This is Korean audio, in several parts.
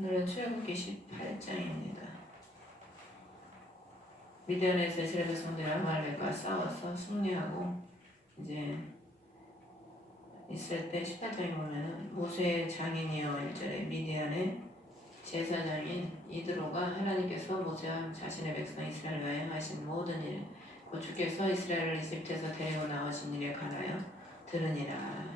오늘은 출애굽기 18장입니다. 미디안에서 이스라엘 백성들이 아말렉과 싸워서 승리하고 이제 있을 때 18장에 보면은 모세의 장인이여 1절에 미디안의 제사장인 이드로가 하나님께서 모세와 자신의 백성 이스라엘을 위하여 하신 모든 일, 곧 주께서 이스라엘을 이집트에서 데리고 나오신 일에 관하여 들으니라.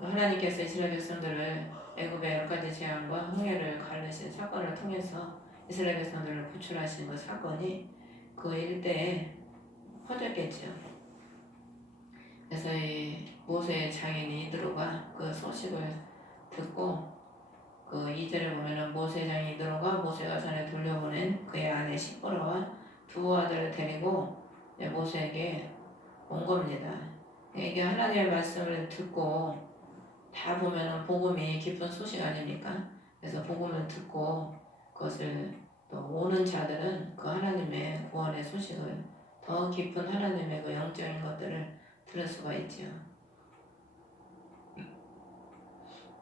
하나님께서 이스라엘 백성들을 애굽의 10가지 재앙과 홍해를 가르신 사건을 통해서 이스라엘 백성들을 구출하신 그 사건이 그 일대에 퍼졌겠죠. 그래서 이 모세의 장인 이드로가 그 소식을 듣고 그 2절에 보면은 모세 장인 이드로가 모세가 전에 돌려보낸 그의 아내 시보라와 두 아들을 데리고 모세에게 온 겁니다. 이게 하나님의 말씀을 듣고 다 보면은 복음이 깊은 소식 아닙니까? 그래서 복음을 듣고 그것을 또 오는 자들은 그 하나님의 구원의 소식을 더 깊은 하나님의 그 영적인 것들을 들을 수가 있죠.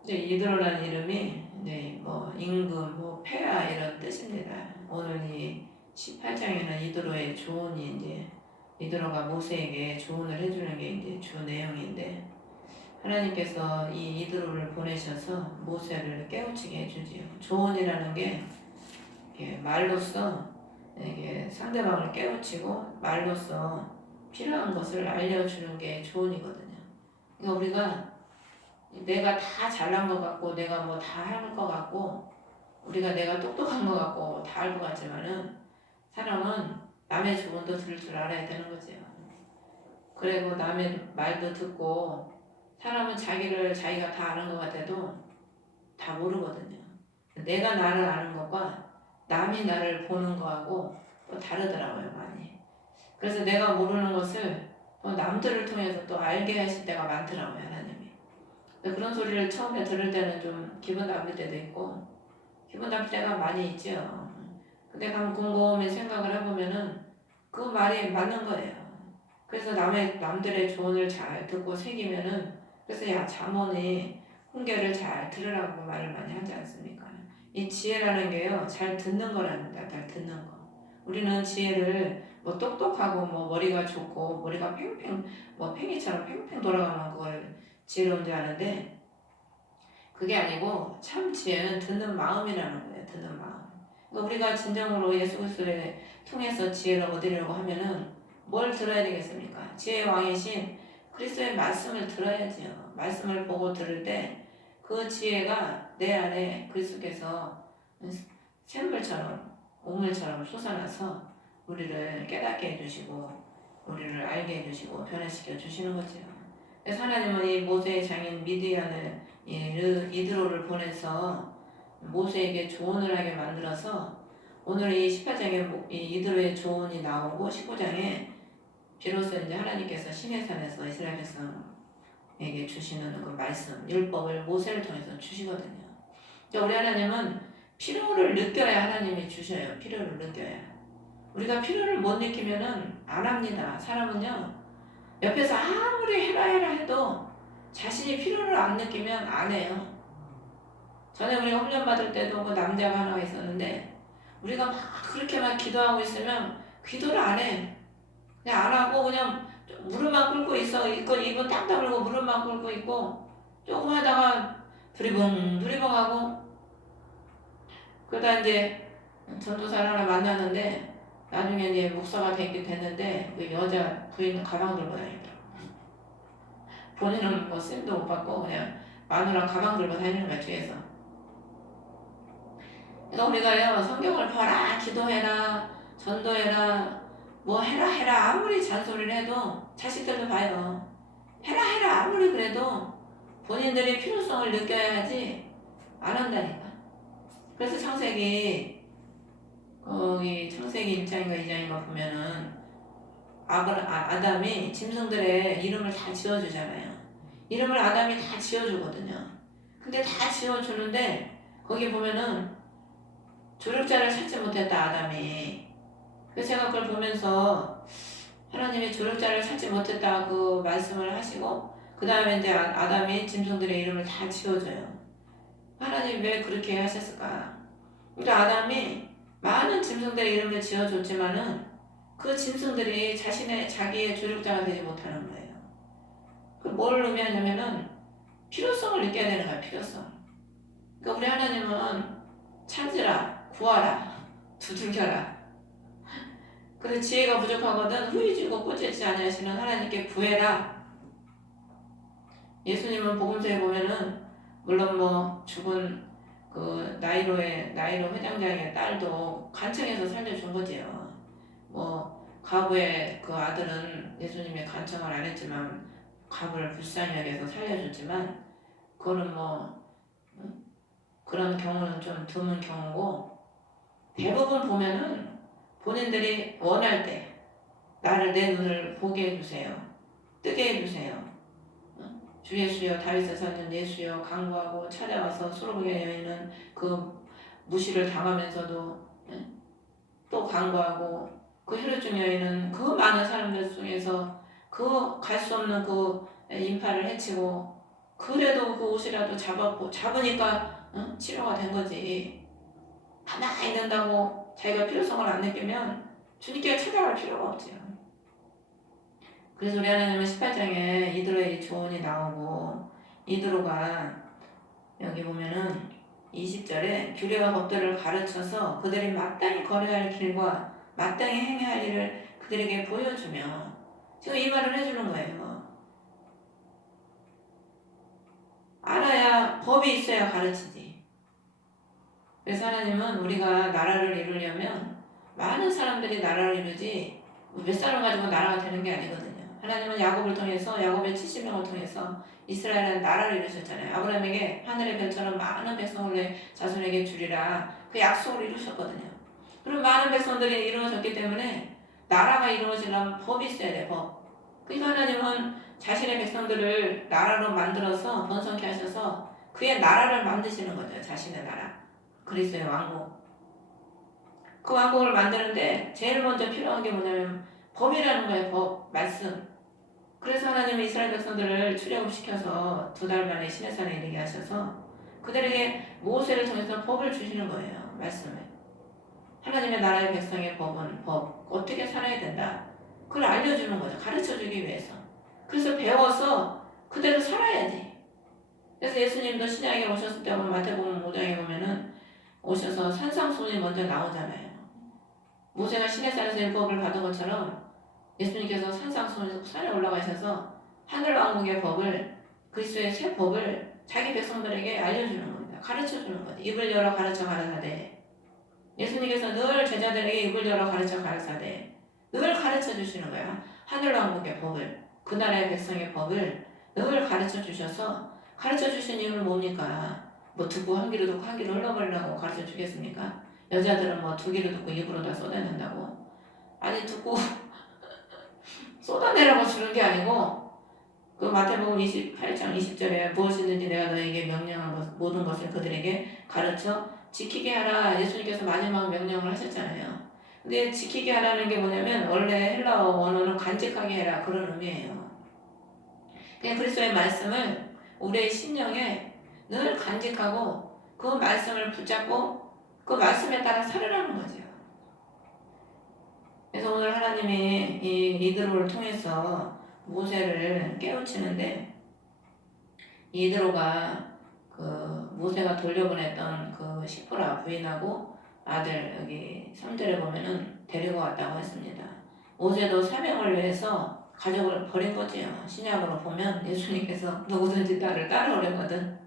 이드로라는 이름이 뭐 임금, 폐하 이런 뜻입니다. 오늘 이 18장에는 이드로의 조언이 이제 이드로가 모세에게 조언을 해주는 게 이제 주 내용인데 하나님께서 이 이드로를 보내셔서 모세를 깨우치게 해주지요. 조언이라는 게 말로써 이게 상대방을 깨우치고 말로써 필요한 것을 알려주는 게 조언이거든요. 그러니까 우리가 내가 다 잘난 것 같고 내가 뭐 다 할 것 같고 우리가 내가 똑똑한 것 같고 다 알 것 같지만은 사람은 남의 조언도 들을 줄 알아야 되는 거죠. 그리고 남의 말도 듣고 사람은 자기가 다 아는 것 같아도 다 모르거든요. 내가 나를 아는 것과 남이 나를 보는 거하고 또 다르더라고요, 많이. 그래서 내가 모르는 것을 또 남들을 통해서 또 알게 하실 때가 많더라고요, 하나님이. 그런 소리를 처음에 들을 때는 좀 기분 나쁠 때도 있고 기분 나쁠 때가 많이 있죠. 근데 곰곰이 생각을 해보면은 그 말이 맞는 거예요. 그래서 남들의 조언을 잘 듣고 새기면은 그래서 잠언이 훈계를 잘 들으라고 말을 많이 하지 않습니까? 이 지혜라는 게요, 잘 듣는 거랍니다. 잘 듣는 거. 우리는 지혜를 뭐 똑똑하고 뭐 머리가 좋고 머리가 팽이처럼 팽팽 돌아가는 걸 지혜로운 줄 아는데 그게 아니고 참 지혜는 듣는 마음이라는 거예요. 듣는 마음. 그러니까 우리가 진정으로 예수 그리스도를 통해서 지혜를 얻으려고 하면은 뭘 들어야 되겠습니까? 지혜의 왕이신 그리스도의 말씀을 들어야지요. 말씀을 보고 들을 때 그 지혜가 내 안에 그리스도께서 샘물처럼 우물처럼 솟아나서 우리를 깨닫게 해주시고 우리를 알게 해주시고 변화시켜 주시는 거죠. 그래서 하나님은 이 모세의 장인 미디안을 이드로를 보내서 모세에게 조언을 하게 만들어서 오늘 이 18장에 이드로의 조언이 나오고 19장에 비로소 이제 하나님께서 시내산에서 이스라엘 백성에게 주시는 그 말씀, 율법을 모세를 통해서 주시거든요. 그러니까 우리 하나님은 필요를 느껴야 하나님이 주셔요. 필요를 느껴야. 우리가 필요를 못 느끼면은 안 합니다. 사람은요, 옆에서 아무리 해라 해도 자신이 필요를 안 느끼면 안 해요. 전에 우리가 훈련 받을 때도 그 남자가 하나 있었는데 우리가 막 그렇게 막 기도하고 있으면 기도를 안 해. 그냥 안 하고 그냥 무릎만 꿇고 있어. 입은 딱 다물고 무릎만 꿇고 있고 조금 하다가 두리붕 하고 그러다 이제 전도사를 하나 만났는데 나중에 이제 목사가 됐는데 그 여자 부인 가방 들고 다니더라고. 본인은 뭐 쓰임도 못 받고 그냥 마누라 가방 들고 다니는 거야 뒤에서. 그러니까 우리가요 성경을 봐라 기도해라 전도해라 뭐 해라 아무리 잔소리를 해도 자식들도 봐요. 해라 아무리 그래도 본인들이 필요성을 느껴야 하지 안 한다니까. 그래서 창세기 거기 창세기 1장인가 2장인가 보면은 아담이 짐승들의 이름을 다 지어주잖아요. 이름을 아담이 다 지어주거든요. 근데 다 지어주는데 거기 보면은 조력자를 찾지 못했다 아담이. 그래서 제가 그걸 보면서 하나님이 조력자를 찾지 못했다고 말씀을 하시고 그 다음에 이제 아담이 짐승들의 이름을 다 지어줘요. 하나님 왜 그렇게 하셨을까? 그러니까 아담이 많은 짐승들의 이름을 지어줬지만은 그 짐승들이 자기의 조력자가 되지 못하는 거예요. 그 뭘 의미하냐면은 필요성을 느껴야 되는 거야, 필요성. 그러니까 우리 하나님은 찾으라, 구하라, 두들겨라. 그래서 지혜가 부족하거든 후이지고 꾸짖지 아니하시는 하나님께 구해라. 예수님은 복음서에 보면은 물론 뭐 죽은 그 나이로 회장장의 딸도 간청해서 살려준 거지요. 뭐 가부의 그 아들은 예수님의 간청을 안 했지만 가부를 불쌍히 여겨서 살려줬지만 그거는 뭐 그런 경우는 좀 드문 경우고 대부분 보면은 본인들이 원할 때 나를 내 눈을 보게 해주세요. 뜨게 해주세요. 주 예수여 다윗의 사는 예수여 간구하고 찾아와서 수로보게 여인은 그 무시를 당하면서도 또 간구하고 그 혈루증 여인은 그 많은 사람들 중에서 그 갈 수 없는 그 인파를 해치고 그래도 그 옷이라도 잡으니까 치료가 된 거지. 가만히 있는다고 자기가 필요성을 안 느끼면 주님께 찾아갈 필요가 없지요. 그래서 우리 하나님은 18장에 이드로의 조언이 나오고 이드로가 여기 보면은 20절에 규례와 법들을 가르쳐서 그들이 마땅히 걸어야 할 길과 마땅히 행해야 할 일을 그들에게 보여주며 지금 이 말을 해주는 거예요. 알아야 법이 있어야 가르치지. 그래서 하나님은 우리가 나라를 이루려면 많은 사람들이 나라를 이루지 몇 사람 가지고 나라가 되는 게 아니거든요. 하나님은 야곱을 통해서 야곱의 70명을 통해서 이스라엘은 나라를 이루셨잖아요. 아브라함에게 하늘의 별처럼 많은 백성을 내 자손에게 주리라 그 약속을 이루셨거든요. 그럼 많은 백성들이 이루어졌기 때문에 나라가 이루어지려면 법이 있어야 돼, 법. 그러니까 하나님은 자신의 백성들을 나라로 만들어서 번성케 하셔서 그의 나라를 만드시는 거죠. 자신의 나라. 그리스도의 왕국. 그 왕국을 만드는데 제일 먼저 필요한 게 뭐냐면 법이라는 거예요. 법, 말씀. 그래서 하나님은 이스라엘 백성들을 출애굽시켜서 2달 만에 시내산에 이르게 하셔서 그들에게 모세를 통해서 법을 주시는 거예요. 말씀을. 하나님의 나라의 백성의 법은 법. 어떻게 살아야 된다. 그걸 알려주는 거죠. 가르쳐주기 위해서. 그래서 배워서 그대로 살아야지. 그래서 예수님도 신약에 오셨을 때 보면 마태복음 5장에 보면은 오셔서 산상수훈이 먼저 나오잖아요. 모세가 시내산에서 율법을 받은 것처럼 예수님께서 산상수훈에서 산에 올라가셔서 하늘왕국의 법을 그리스도의 새 법을 자기 백성들에게 알려주는 겁니다. 가르쳐주는 거예요. 입을 열어 가르쳐 가라사대. 예수님께서 늘 제자들에게 입을 열어 가르쳐 가라사대. 늘 가르쳐 주시는 거야. 하늘왕국의 법을 그 나라의 백성의 법을 늘 가르쳐 주셔서 가르쳐 주신 이유는 뭡니까? 뭐 듣고 한 귀로 듣고 한 귀로 흘러버리라고 가르쳐 주겠습니까? 여자들은 뭐 2귀로 듣고 입으로 다 쏟아낸다고? 아니 듣고 쏟아내라고 주는 게 아니고 그 마태복음 28장 20절에 무엇이든지 내가 너에게 명령한 모든 것을 그들에게 가르쳐 지키게 하라. 예수님께서 마지막 명령을 하셨잖아요. 근데 지키게 하라는 게 뭐냐면 원래 헬라어 원어는 간직하게 해라 그런 의미예요. 그냥 그리스도의 말씀을 우리의 심령에 늘 간직하고 그 말씀을 붙잡고 그 말씀에 따라 살으라는 거죠. 그래서 오늘 하나님이 이 이드로를 통해서 모세를 깨우치는데 이드로가 그 모세가 돌려보냈던 그 시프라 부인하고 아들 여기 3절에 보면은 데리고 왔다고 했습니다. 모세도 사명을 위해서 가족을 버린 거지요. 신약으로 보면 예수님께서 누구든지 나를 따라오려거든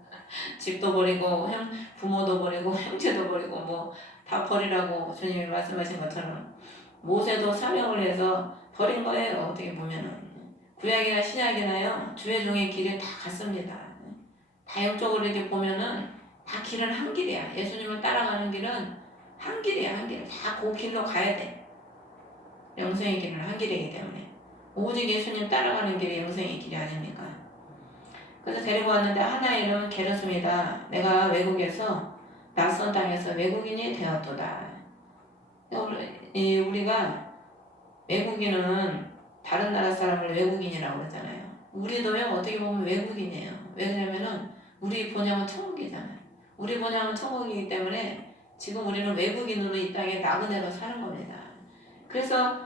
집도 버리고 부모도 버리고 형제도 버리고 뭐 다 버리라고 주님이 말씀하신 것처럼 모세도 사명을 위해서 버린 거예요. 어떻게 보면은 구약이나 신약이나요 주의 종의 길을 다 갔습니다. 다 영적으로 이렇게 보면은 다 길은 한 길이야. 예수님을 따라가는 길은 한 길이야. 한 길. 다 그 길로 가야 돼. 영생의 길은 한 길이기 때문에 오직 예수님 따라가는 길이 영생의 길이 아닙니까? 그래서 데리고 왔는데 하나의 이름은 게르솜이다. 내가 외국에서 낯선 땅에서 외국인이 되었도다. 우리가 외국인은 다른 나라 사람을 외국인이라고 그러잖아요. 우리도요 어떻게 보면 외국인이에요. 왜냐면은 우리 본향은 천국이잖아요. 우리 본향은 천국이기 때문에 지금 우리는 외국인으로 이 땅에 나그네로 사는 겁니다. 그래서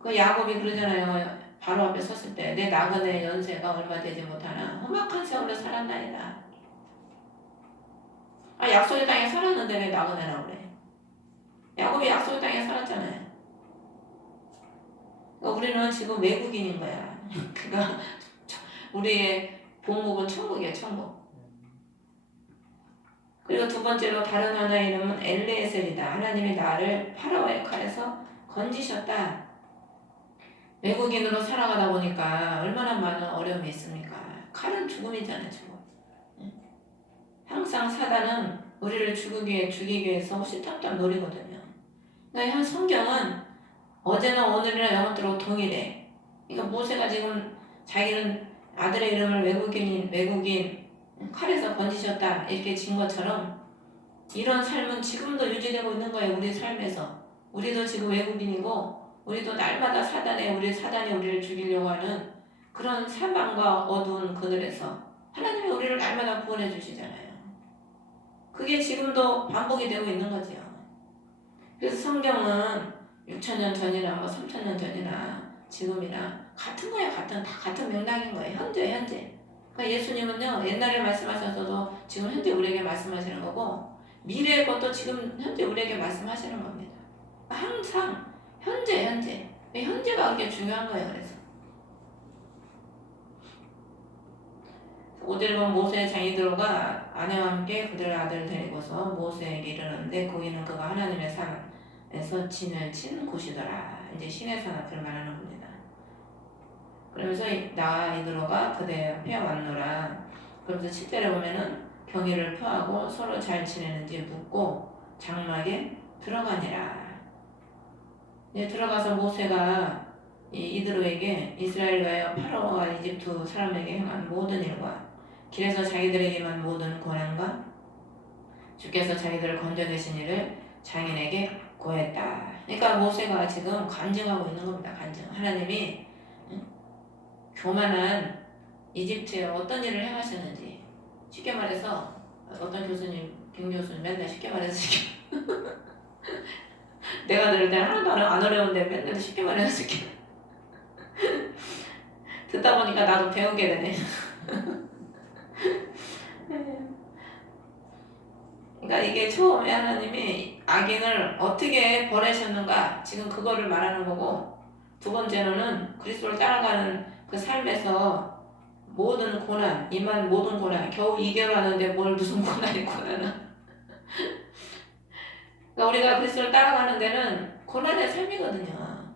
그 야곱이 그러잖아요. 바로 앞에 섰을 때 내 나그네 연세가 얼마 되지 못하나 험악한 세월을 살았나이다. 약속의 땅에 살았는데 왜 나그네라고 그래? 야곱이 약속의 땅에 살았잖아요. 그러니까 우리는 지금 외국인인 거야. 그러니까 우리의 본국은 천국이에요, 천국. 그리고 두 번째로 다른 하나의 이름은 엘레에셀이다. 하나님이 나를 파라오의 칼에서 건지셨다. 외국인으로 살아가다 보니까 얼마나 많은 어려움이 있습니까? 칼은 죽음이잖아요, 죽음. 항상 사단은 우리를 죽이기 위해서 시탐탐 노리거든요. 그러니까 성경은 어제나 오늘이나 영원토록 동일해. 그러니까 모세가 지금 자기는 아들의 이름을 외국인 칼에서 건지셨다 이렇게 진 것처럼 이런 삶은 지금도 유지되고 있는 거예요. 우리 삶에서. 우리도 지금 외국인이고 우리도 날마다 우리 사단이 우리를 죽이려고 하는 그런 사방과 어두운 그늘에서 하나님이 우리를 날마다 구원해 주시잖아요. 그게 지금도 반복이 되고 있는 거죠. 그래서 성경은 6,000년 전이나 뭐 3,000년 전이나 지금이나 같은 거예요. 다 같은 맥락인 거예요. 현재. 그러니까 예수님은요, 옛날에 말씀하셔서도 지금 현재 우리에게 말씀하시는 거고, 미래의 것도 지금 현재 우리에게 말씀하시는 겁니다. 항상 현재. 현재가 그렇게 중요한 거예요. 그래서 5절 보면 모세의 장이들과 아내와 함께 그들 아들을 데리고서 모세에게 이르는데 거기는 그가 하나님의 산에서 진을 친 곳이더라. 이제 신의 산 앞을 말하는 겁니다. 그러면서 나 이들어가 그대 앞에 왔노라. 그러면서 7절에 보면은 경의를 표하고 서로 잘 지내는지 묻고 장막에 들어가니라. 이제 들어가서 모세가 이드로에게 이스라엘과의 파라오와 이집트 사람에게 행한 모든 일과 길에서 자기들에게만 모든 고난과 주께서 자기들을 건져내신 일을 장인에게 고했다. 그러니까 모세가 지금 간증하고 있는 겁니다. 간증. 하나님이 교만한 이집트에 어떤 일을 행하셨는지. 쉽게 말해서 어떤 교수님, 김 교수님 맨날 쉽게 말해서 내가 들을 때는 하나도 안 어려운데 맨날 쉽게 말해서 쉽게 듣다 보니까 나도 배우게 되네. 그러니까 이게 처음에 하나님이 악인을 어떻게 벌하셨는가 지금 그거를 말하는 거고, 두 번째로는 그리스도를 따라가는 그 삶에서 모든 고난, 임한 모든 고난, 겨우 2개월 하는데 뭘 무슨 고난은. 그러니까 우리가 그리스도를 따라가는 데는 고난의 삶이거든요.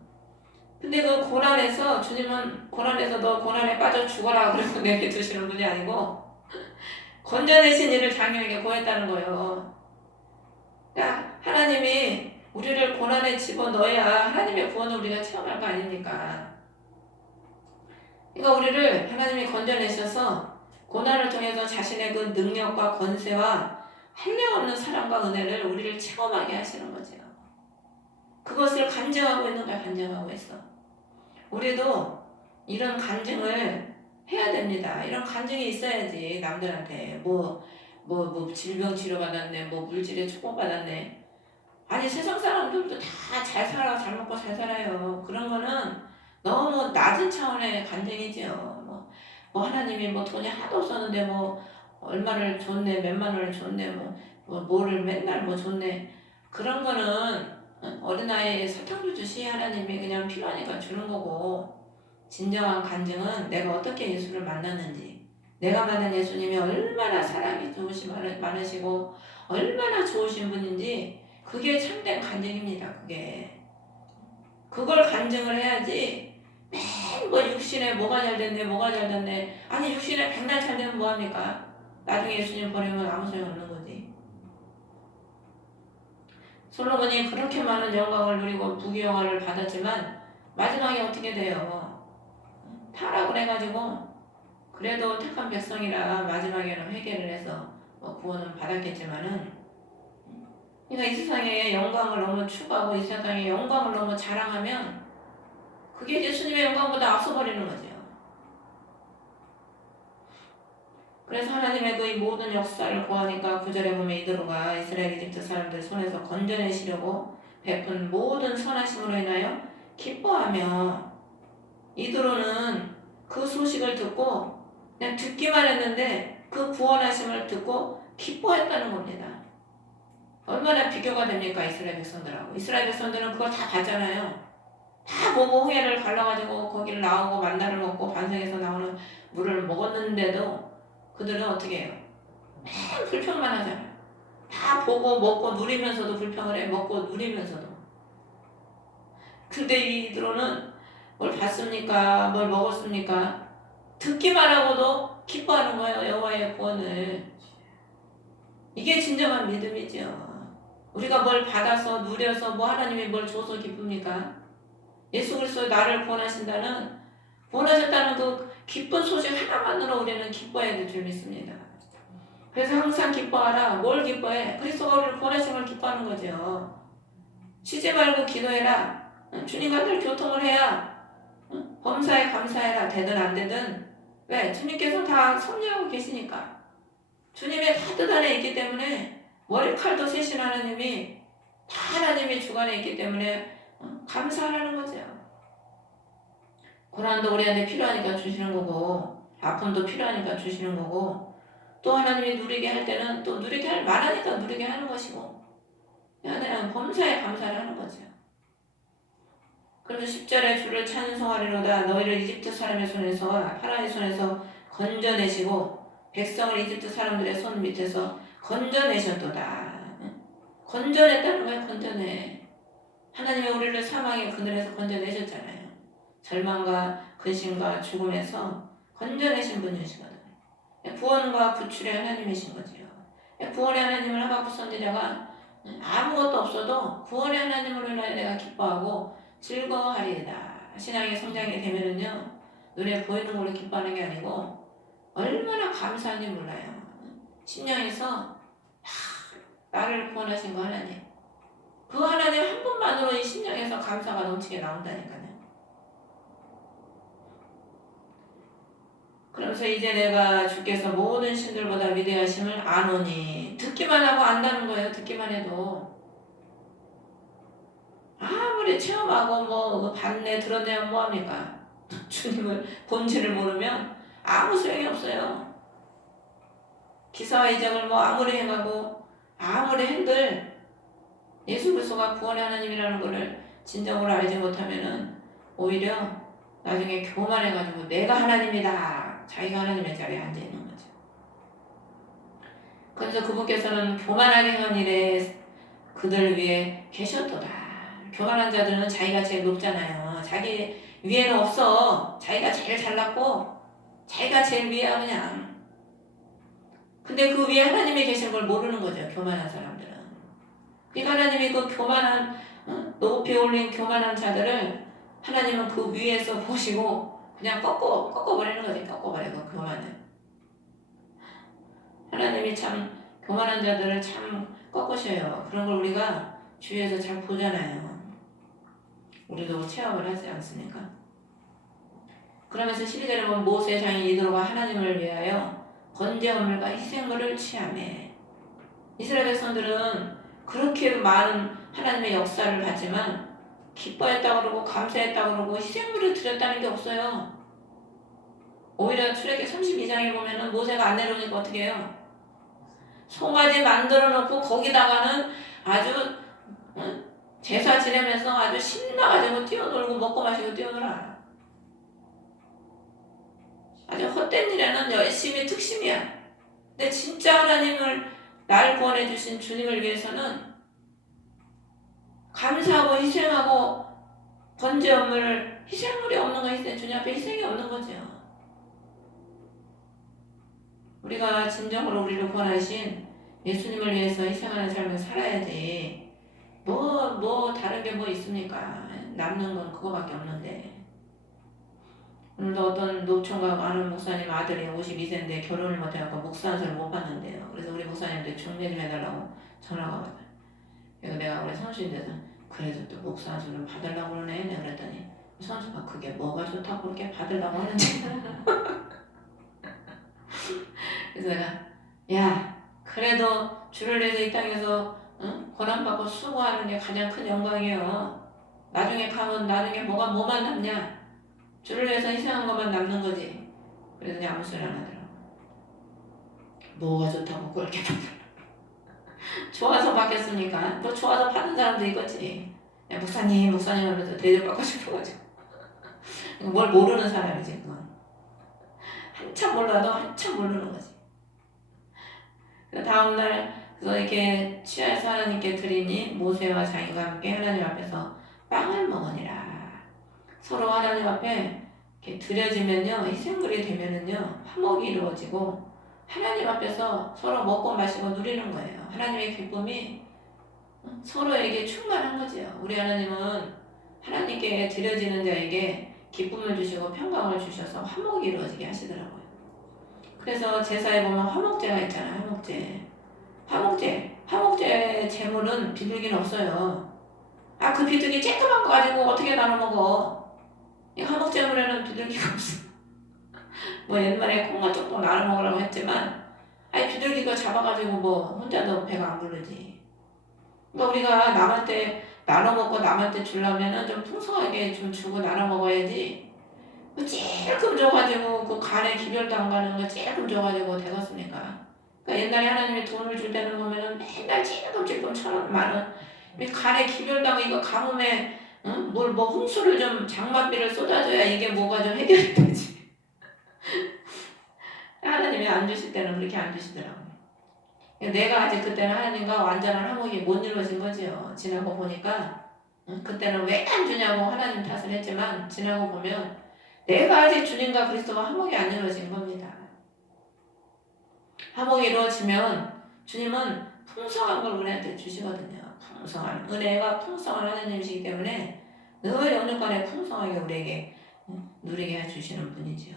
근데 그 고난에서 주님은 고난에서 너 고난에 빠져 죽어라 그러고 내버려두시는 분이 아니고 건져내신 일을 장녀에게 고했다는 거예요. 그러니까 하나님이 우리를 고난에 집어넣어야 하나님의 구원을 우리가 체험할 거 아닙니까? 그러니까 우리를 하나님이 건져내셔서 고난을 통해서 자신의 그 능력과 권세와 한량없는 사랑과 은혜를 우리를 체험하게 하시는 거죠. 그것을 간증하고 있는 걸 간증하고 있어. 우리도 이런 간증을 해야 됩니다. 이런 간증이 있어야지 남들한테 뭐 질병 치료받았네, 뭐 물질에 축복받았네. 아니 세상 사람들도 다 잘 살아, 잘 먹고 잘 살아요. 그런 거는 너무 낮은 차원의 간증이지요. 뭐 하나님이 뭐 돈이 하도 없었는데 뭐 얼마를 줬네, 몇만 원을 줬네, 뭐를 맨날 뭐 줬네. 그런 거는 어린아이에 사탕도 주시 하나님이 그냥 필요하니까 주는 거고, 진정한 간증은 내가 어떻게 예수를 만났는지, 내가 만난 예수님이 얼마나 사랑이 많으시고 얼마나 좋으신 분인지 그게 참된 간증입니다. 그걸 간증을 해야지 맨뭐 육신에 뭐가 잘 됐네. 아니 육신에 백날 잘 되면 뭐합니까? 나중에 예수님 버리면 아무 소용없는 거지. 솔로몬이 그렇게 많은 영광을 누리고 부귀영화를 받았지만 마지막에 어떻게 돼요? 타락을 해가지고 그래도 택한 백성이라 마지막에는 회개를 해서 구원은 받았겠지만은, 그러니까 이 세상에 영광을 너무 추구하고 이 세상에 영광을 너무 자랑하면 그게 예수님의 영광보다 앞서버리는 거죠. 그래서 하나님의 그 이 모든 역사를 고하니까 9절에 보면 이드로가 이스라엘 이집트 사람들 손에서 건져내시려고 베푼 모든 선하심으로 인하여 기뻐하며 이드로는 그 소식을 듣고 그냥 듣기만 했는데 그 구원하심을 듣고 기뻐했다는 겁니다. 얼마나 비교가 됩니까? 이스라엘 백성들하고. 이스라엘 백성들은 그걸 다 봤잖아요. 다 보고 홍해를 갈라가지고 거기를 나오고 만나를 먹고 반석에서 나오는 물을 먹었는데도 그들은 어떻게 해요? 맨 불평만 하잖아요. 다 보고 먹고 누리면서도 불평을 해. 먹고 누리면서도. 근데 이들로는 뭘 봤습니까? 뭘 먹었습니까? 듣기만 하고도 기뻐하는 거예요. 여호와의 구원을. 이게 진정한 믿음이죠. 우리가 뭘 받아서 누려서 뭐 하나님이 뭘 줘서 기쁩니까? 예수 그리스도 나를 구원하신다는 구원하셨다는 그 기쁜 소식 하나만으로 우리는 기뻐해야 될 줄 믿습니다. 그래서 항상 기뻐하라. 뭘 기뻐해? 그리스도가 우리를 구원하신 걸 기뻐하는 거죠. 쉬지 말고 기도해라. 주님과 늘 교통을 해야 범사에 감사해라. 되든 안 되든. 왜? 주님께서 다 섭리하고 계시니까. 주님의 다 뜻 안에 있기 때문에 머리칼도 세신 하나님이 다 하나님의 주관에 있기 때문에 감사하라는 거죠. 고난도 우리한테 필요하니까 주시는 거고 아픔도 필요하니까 주시는 거고 또 하나님이 누리게 할 때는 또 누리게 할 만하니까 누리게 하는 것이고 하나님은 범사에 감사를 하는 거죠. 그래서 10절에 주를 찬송하리로다. 너희를 이집트 사람의 손에서 파라오의 손에서 건져내시고 백성을 이집트 사람들의 손 밑에서 건져내셨도다. 건져냈다는 거야. 건져내. 하나님이 우리를 사망의 그늘에서 건져내셨잖아요. 절망과 근심과 죽음에서 건져내신 분이시거든요. 구원과 구출의 하나님이신 거지요. 구원의 하나님을 하박국 선지자가 아무것도 없어도 구원의 하나님으로 인하여 내가 기뻐하고 즐거워하리이다. 신앙의 성장이 되면은요, 눈에 보이는 걸로 기뻐하는 게 아니고 얼마나 감사한지 몰라요. 심령에서 나를 구원하신 거 하나님. 그 하나님 한 분만으로 이 심령에서 감사가 넘치게 나온다니까요. 그러면서 이제 내가 주께서 모든 신들보다 위대하심을 아노니. 듣기만 하고 안다는 거예요. 듣기만 해도. 아무리 체험하고 뭐 봤네 들었네 뭐합니까? 주님을 본질을 모르면 아무 소용이 없어요. 기사와 이적을 뭐 아무리 행하고 아무리 한들 예수 그리스도가 구원의 하나님이라는 것을 진정으로 알지 못하면은 오히려 나중에 교만해가지고 내가 하나님이다. 자기가 하나님의 자리에 앉아있는 거죠. 그래서 그분께서는 교만하게 한 일에 그들 위에 계셨도다. 교만한 자들은 자기가 제일 높잖아요. 자기 위에는 없어. 자기가 제일 잘났고 자기가 제일 위야 그냥. 근데 그 위에 하나님이 계신 걸 모르는 거죠. 교만한 사람들은. 그러니까 하나님이 그 교만한 높이 올린 교만한 자들을 하나님은 그 위에서 보시고 그냥 꺾어버리는 거지. 꺾어버리고 교만을. 하나님이 참 교만한 자들을 참 꺾으셔요. 그런 걸 우리가 주위에서 잘 보잖아요. 우리도 체험을 하지 않습니까? 그러면서 12절에 보면 모세 장인 이드로가 하나님을 위하여 번제물과 희생물을 취하매. 이스라엘 백성들은 그렇게 많은 하나님의 역사를 봤지만 기뻐했다고 그러고 감사했다고 그러고 희생물을 드렸다는 게 없어요. 오히려 출애굽기 32장에 보면은 모세가 안 내려오니까 어떻게 해요? 송아지 만들어 놓고 거기다가는 아주 제사 지내면서 아주 신나가지고 뛰어놀고 먹고 마시고 뛰어놀아. 아주 헛된 일에는 열심히 특심이야. 근데 진짜 하나님을 날 구원해 주신 주님을 위해서는 감사하고 희생하고 번제 업무를 희생물이 없는 거 희생 주님 앞에 희생이 없는 거죠. 우리가 진정으로 우리를 구원하신 예수님을 위해서 희생하는 삶을 살아야지. 뭐 다른 게 뭐 있습니까? 남는 건 그거밖에 없는데. 오늘도 어떤 노총각 아는 목사님 아들이 52세인데 결혼을 못해갖고 목사한테를 못 받는데요. 그래서 우리 목사님한테 중매 좀 해달라고 전화가 왔어요. 그래서 내가 우리 선수인데서 그래도 또 목사한테는 받으려고 그러네. 내가 그랬더니 선수가 그게 뭐가 좋다고 그렇게 받으려고 하는지. 그래서 내가 야 그래도 주를 위해서 이 땅에서 응? 고난받고 수고하는 게 가장 큰 영광이에요. 나중에 가면 나중에 뭐만 남냐? 주를 위해서 희생한 것만 남는 거지. 그래서 아무 소리 안 하더라고. 뭐가 좋다고 그렇게 좋아서 받겠습니까? 뭐 좋아서 받는 사람도 이거지. 야, 목사님 하면서 대접받고 싶어가지고. 뭘 모르는 사람이지 그건. 한참 몰라도 한참 모르는 거지. 그래서 다음날 그래서 이렇게 취해서 하나님께 드리니 모세와 자기가 함께 하나님 앞에서 빵을 먹으니라. 서로 하나님 앞에 이렇게 드려지면요 희생물이 되면은요 화목이 이루어지고 하나님 앞에서 서로 먹고 마시고 누리는 거예요. 하나님의 기쁨이 서로에게 충만한 거죠. 우리 하나님은 하나님께 드려지는 자에게 기쁨을 주시고 평강을 주셔서 화목이 이루어지게 하시더라고요. 그래서 제사에 보면 화목제가 있잖아요. 화목제 제물은 비둘기는 없어요. 아, 그 비둘기 쬐끄만 거 가지고 어떻게 나눠 먹어? 이 화목제물에는 비둘기가 없어. 뭐 옛날에 콩과 쪽도 나눠 먹으라고 했지만, 아니 비둘기가 잡아가지고 뭐 혼자도 배가 안 부르지. 그러니까 우리가 남한테 나눠 먹고 남한테 주려면은 좀 풍성하게 좀 주고 나눠 먹어야지. 그 찔끔 줘가지고 그 간에 기별도 안 가는 거 찔끔 줘가지고 되겠습니까? 그러니까 옛날에 하나님이 돈을 줄 때는 보면은 맨날 찔끔 1,000원, 10,000원. 간에 기별당하고 이거 가뭄에 응? 뭐 홍수를 좀 장맛비를 쏟아줘야 이게 뭐가 좀 해결이 되지. 하나님이 안 주실 때는 그렇게 안 주시더라고요. 내가 아직 그때는 하나님과 완전한 화목이 못 이루어진 거지요. 지나고 보니까 그때는 왜 안 주냐고 하나님 탓을 했지만 지나고 보면 내가 아직 주님과 그리스도가 화목이 안 이루어진 겁니다. 화목이 이루어지면 주님은 풍성한 걸 우리한테 주시거든요. 풍성한 은혜가 풍성한 하나님이시기 때문에 늘 영육간에 풍성하게 우리에게 누리게 해주시는 분이지요.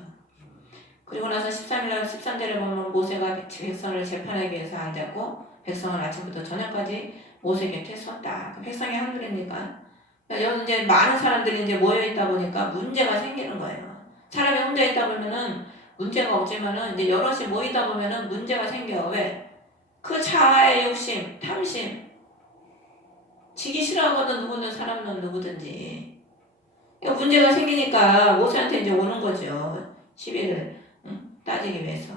그리고 나서 13일 13절에 보면 모세가 백성을 재판하기 위해서 앉았고 백성은 아침부터 저녁까지 모세 곁에 섰다. 백성이 한둘입니까? 여기 이제 많은 사람들이 이제 모여 있다 보니까 문제가 생기는 거예요. 사람이 혼자 있다 보면은 문제가 없지만은 이제 여럿이 모이다 보면은 문제가 생겨. 왜? 그 자아의 욕심, 탐심, 지기 싫어하거든 누구든 사람은 누구든지. 문제가 생기니까 모세한테 이제 오는 거죠. 시비를 따지기 위해서.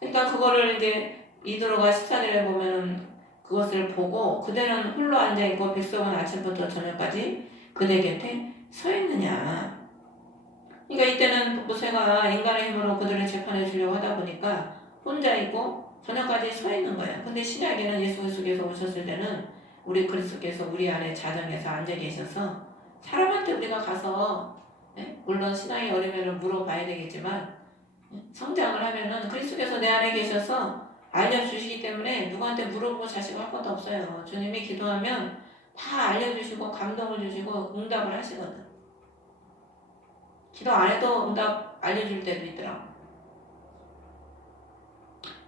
그러니까 그거를 이제 이드로가 14절에 보면은 그것을 보고 그대는 홀로 앉아있고 백성은 아침부터 저녁까지 그대 곁에 서 있느냐. 그러니까 이때는 모세가 인간의 힘으로 그들을 재판해 주려고 하다 보니까 혼자 있고 저녁까지 서 있는 거예요. 근데 신약에는 예수 그리스도께서 오셨을 때는 우리 그리스도께서 우리 안에 자정에서 앉아 계셔서 사람한테 우리가 가서 물론 신앙의 어림을 물어봐야 되겠지만 성장을 하면은 그리스도께서 내 안에 계셔서 알려주시기 때문에 누구한테 물어보고 자시고 할 것도 없어요. 주님이 기도하면 다 알려주시고 감동을 주시고 응답을 하시거든. 기도 안 해도 응답 알려줄 때도 있더라고.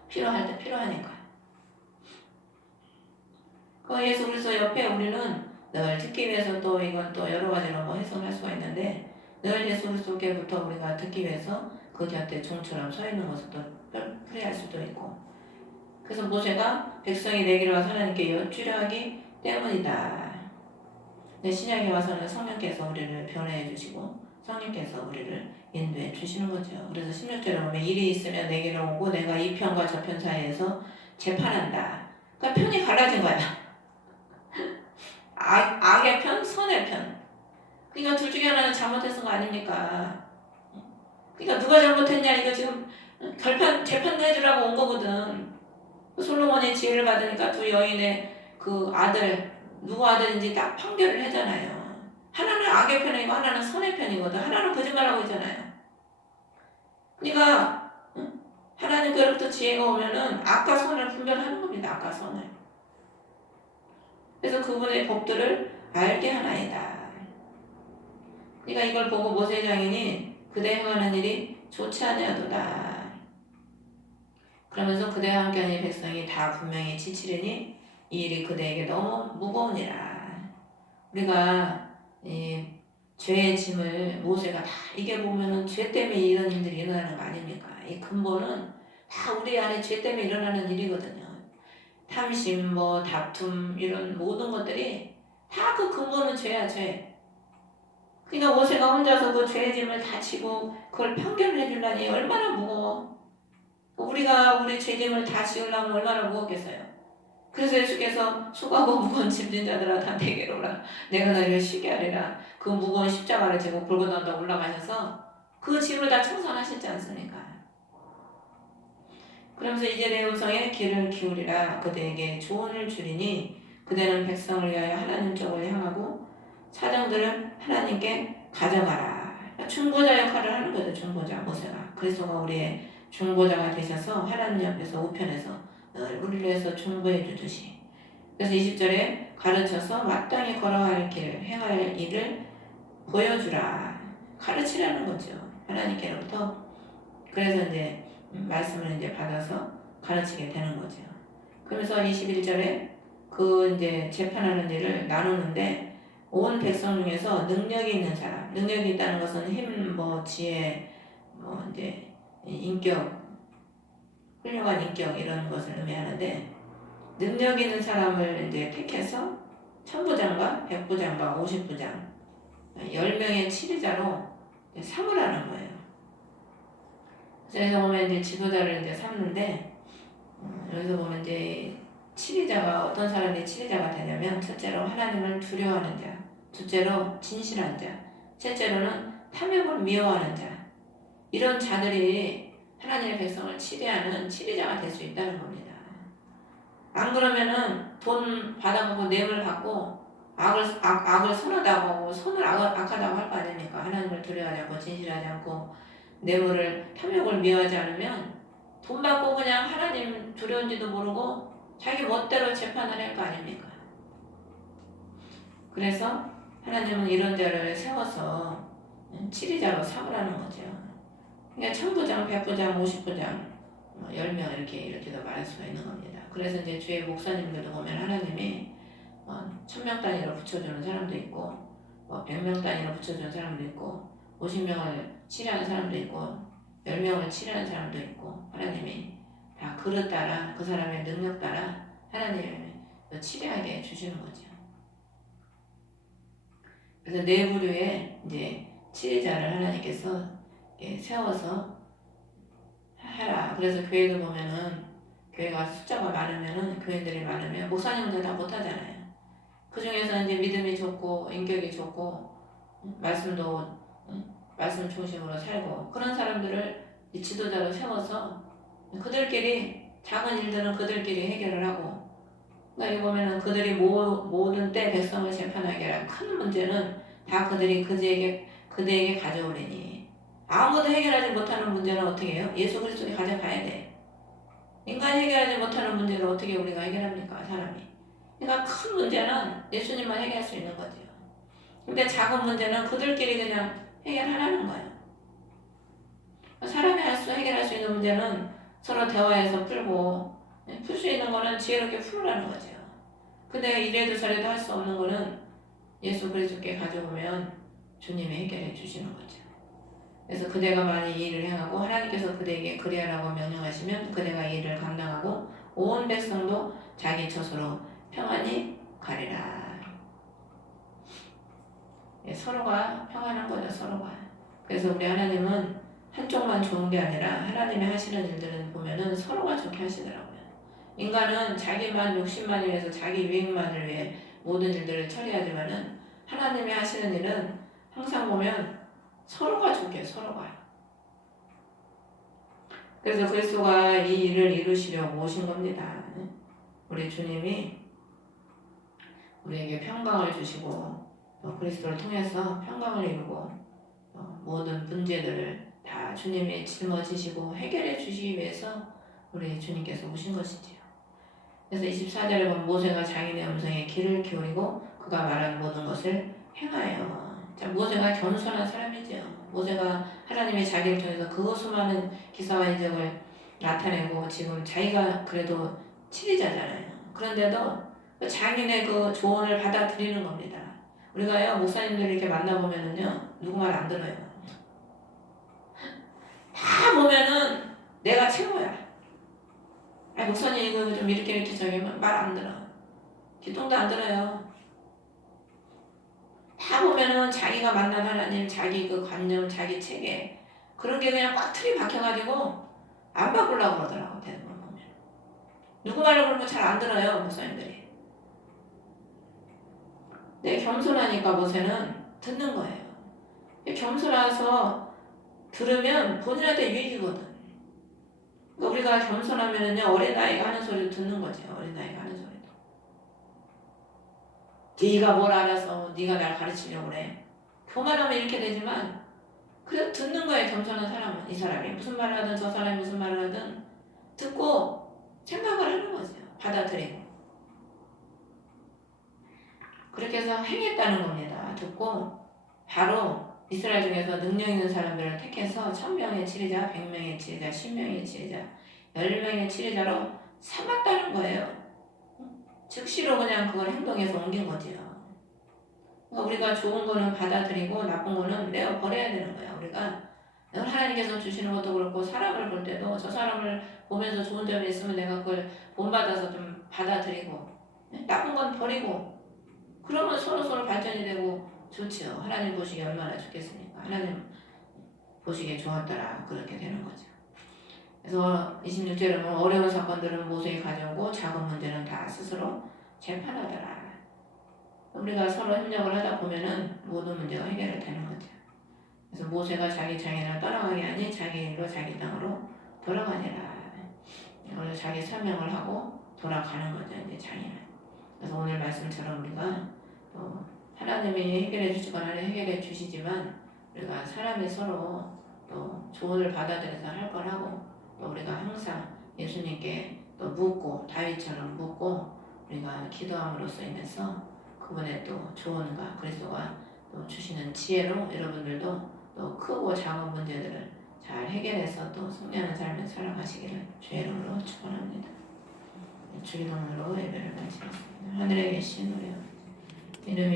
필요할 때 필요하니까. 그 예수 그리스도 옆에 우리는 늘 듣기 위해서 또 이건 또 여러 가지로 뭐 해석할 수가 있는데 늘 예수 그리스도께부터 우리가 듣기 위해서 그 곁에 종처럼 서 있는 것을 또 풀이할 수도 있고. 그래서 모세가 백성이 내기로 와서 하나님께 여쭈려 하기 때문이다. 근데 신약에 와서는 성령께서 우리를 변화해 주시고 성령께서 우리를 인도해 주시는 거죠. 그래서 16절에 보면 일이 있으면 내게로 오고 내가 이 편과 저 편 사이에서 재판한다. 그러니까 편이 갈라진 거야. 악의 편, 선의 편. 그러니까 둘 중에 하나는 잘못했은 거 아닙니까? 그러니까 누가 잘못했냐 이거 지금 재판 해주라고 온 거거든. 솔로몬이 지혜를 받으니까 두 여인의 그 아들 누구 아들인지 딱 판결을 하잖아요. 하나는 악의 편이고 하나는 선의 편이거든. 하나는 거짓말하고 있잖아요. 그러니까 하나님께로부터 지혜가 오면은 악과 선을 분별하는 겁니다. 악과 선을. 그래서 그분의 법들을 알게 하나이다. 그러니까 이걸 보고 모세 장인이 그대 행하는 일이 좋지 아니하도다. 그러면서 그대와 함께하는 백성이 다 분명히 지치리니 이 일이 그대에게 너무 무거우니라. 우리가 이 죄의 짐을 모세가 다 이게 보면은 죄 때문에 이런 일들이 일어나는 거 아닙니까? 이 근본은 다 우리 안에 죄 때문에 일어나는 일이거든요. 탐심, 뭐 다툼 이런 모든 것들이 다 그 근본은 죄야, 죄. 그러니까 모세가 혼자서 그 죄의 짐을 다 지고 그걸 편견을 해주려니 얼마나 무거워. 우리가 우리 죄 짐을 다 지으려면 얼마나 무겁겠어요. 그래서 예수께서 수고하고 무거운 짐진 자들아 다 내게로 오라. 내가 너희를 쉬게 하리라. 그 무거운 십자가를 지고 골고다 올라가셔서 그 짐을 다 청산하셨지 않습니까? 그러면서 이제 내 음성에 귀를 기울이라. 그대에게 조언을 주리니 그대는 백성을 위하여 하나님 쪽을 향하고 사정들을 하나님께 가져가라. 중보자 역할을 하는 거죠. 중보자 모세가. 그리스도가 우리의 중보자가 되셔서 하나님 옆에서 우편에서 늘 우리를 위해서 중보해 주듯이. 그래서 20절에 가르쳐서 마땅히 걸어야 할 길을 행할 일을 보여주라. 가르치라는 거죠. 하나님께로부터. 그래서 이제 말씀을 이제 받아서 가르치게 되는 거죠. 그래서 21절에 그 이제 재판하는 일을 나누는데 온 백성 중에서 능력이 있는 사람, 능력이 있다는 것은 힘, 뭐 지혜, 뭐 이제 인격, 훌륭한 인격 이런 것을 의미하는데 능력 있는 사람을 이제 택해서 천부장과 백부장과 50부장 10명의 치리자로 삼으라는 거예요. 그래서 보면 이제 지도자를 이제 삼는데 여기서 보면 이제 치리자가 어떤 사람이 치리자가 되냐면 첫째로 하나님을 두려워하는 자, 둘째로 진실한 자, 셋째로는 탐욕을 미워하는 자. 이런 자들이 하나님의 백성을 치리하는 치리자가 될 수 있다는 겁니다. 안 그러면은 돈 받아보고 뇌물 받고 악을 선하다고 하고 선을 악하다고 할 거 아닙니까? 하나님을 두려워하지 않고 진실하지 않고 뇌물을 탐욕을 미워하지 않으면 돈 받고 그냥 하나님 두려운지도 모르고 자기 멋대로 재판을 할 거 아닙니까? 그래서 하나님은 이런 자를 세워서 치리자로 삼으라는 거죠. 그러니까 천부장, 백부장, 50부장 10명 이렇게도 말할 수가 있는 겁니다. 그래서 이제 주의 목사님들도 보면 하나님이 1000명 단위로 붙여주는 사람도 있고 100명 단위로 붙여주는 사람도 있고 50명을 치료하는 사람도 있고 10명을 치료하는 사람도 있고 하나님이 다 그릇 따라 그 사람의 능력 따라 하나님이 치료하게 주시는 거죠. 그래서 네 부류의 이제 치료자를 하나님께서 세워서 하라. 그래서 교회도 보면은 교회가 숫자가 많으면은 교인들이 많으면 목사님 혼자 다 못하잖아요. 그 중에서 이제 믿음이 좋고 인격이 좋고 말씀도 말씀 중심으로 살고 그런 사람들을 지도자로 세워서 그들끼리 작은 일들은 그들끼리 해결을 하고 그러니까 여기 보면은 그들이 모든 때 백성을 재판하게 하라. 큰 문제는 다 그들이 그대에게 가져오리니 아무도 해결하지 못하는 문제는 어떻게 해요? 예수 그리스도에 가져가야 돼. 인간이 해결하지 못하는 문제를 어떻게 우리가 해결합니까? 사람이. 그러니까 큰 문제는 예수님만 해결할 수 있는 거죠. 근데 작은 문제는 그들끼리 그냥 해결하라는 거예요. 사람이 해결할 수 있는 문제는 서로 대화해서 풀고 풀 수 있는 거는 지혜롭게 풀으라는 거죠. 근데 이래도 저래도 할 수 없는 거는 예수 그리스도께 가져오면 주님이 해결해 주시는 거죠. 그래서 그대가 많이 이 일을 행하고 하나님께서 그대에게 그리하라고 명령하시면 그대가 이 일을 감당하고 온 백성도 자기 처소로 평안히 가리라. 서로가 평안한 거죠. 서로가. 그래서 우리 하나님은 한쪽만 좋은 게 아니라 하나님이 하시는 일들은 보면은 서로가 좋게 하시더라고요. 인간은 자기만 욕심만 위해서 자기 유익만을 위해 모든 일들을 처리하지만은 하나님이 하시는 일은 항상 보면 서로가 좋게 서로가. 그래서 그리스도가 이 일을 이루시려고 오신 겁니다. 우리 주님이 우리에게 평강을 주시고 그리스도를 통해서 평강을 이루고 모든 문제들을 다 주님이 짊어지시고 해결해 주시기 위해서 우리 주님께서 오신 것이지요. 그래서 24절에 보면 모세가 장인의 음성에 귀를 기울이고 그가 말한 모든 것을 행하여. 자, 모세가 겸손한 사람이죠. 모세가 하나님의 자기를 통해서 그 수많은 기사와 이적을 나타내고 지금 자기가 그래도 치리자잖아요. 그런데도 그 장인의 그 조언을 받아들이는 겁니다. 우리가요 목사님들 이렇게 만나보면은요 누구 말 안 들어요. 다 보면은 내가 최고야. 아 목사님 이거 좀 이렇게 저기 말 안 들어. 기통도 안 들어요. 다 보면은 자기가 만난 하나님, 자기 그 관념, 자기 체계 그런 게 그냥 꽉 틀이 박혀가지고 안 바꾸려고 그러더라고 대부분 보면. 누구 말을 그러면 잘 안 들어요 목사님들이. 내 겸손하니까 모세는 듣는 거예요. 겸손해서 들으면 본인한테 유익이거든. 그러니까 우리가 겸손하면은요 어린아이가 하는 소리를 듣는 거지. 어린아이가 하는 소리도. 네가 뭘 알아서 네가 날 가르치려고 그래. 교만하면 이렇게 되지만 그래도 듣는 거예요. 겸손한 사람은. 이 사람이 무슨 말을 하든 저 사람이 무슨 말을 하든 듣고 생각을 하는 거죠. 받아들이고. 그렇게 해서 행했다는 겁니다. 듣고 바로 이스라엘 중에서 능력 있는 사람들을 택해서 1000명의 치리자, 100명의 치리자, 10명의 치리자, 10명의 치리자로 삼았다는 거예요. 즉시로 그냥 그걸 행동해서 옮긴 거지요. 그러니까 우리가 좋은 거는 받아들이고 나쁜 거는 내어 버려야 되는 거야. 우리가 하나님께서 주시는 것도 그렇고 사람을 볼 때도 저 사람을 보면서 좋은 점이 있으면 내가 그걸 본받아서 좀 받아들이고 나쁜 건 버리고 그러면 서로 발전이 되고 좋지요. 하나님 보시기에 얼마나 좋겠습니까? 하나님 보시기에 좋았더라. 그렇게 되는 거죠. 그래서 26절에 보면 어려운 사건들은 모세에 가져오고 작은 문제는 다 스스로 재판하더라. 우리가 서로 협력을 하다 보면은 모든 문제가 해결이 되는 거죠. 그래서 모세가 자기 장인을 떠나가게 하니 자기 일로 자기 땅으로 돌아가니라. 오늘 자기 설명을 하고 돌아가는 거죠. 이제 장인은. 그래서 오늘 말씀처럼 우리가 또 하나님이 해결해 주시거나 해결해 주시지만 우리가 사람이 서로 또 조언을 받아들여서 할 거라고 또 우리가 항상 예수님께 또 묻고 다윗처럼 묻고 우리가 기도함으로써 인해서 그분의 또 조언과 그리스도가 또 주시는 지혜로 여러분들도 또 크고 작은 문제들을 잘 해결해서 또 승리하는 삶을 살아가시기를 주의 이름으로 축원합니다. 주기도문으로 예배를 마치겠습니다. 하늘에 계신 우리 아버지 이름이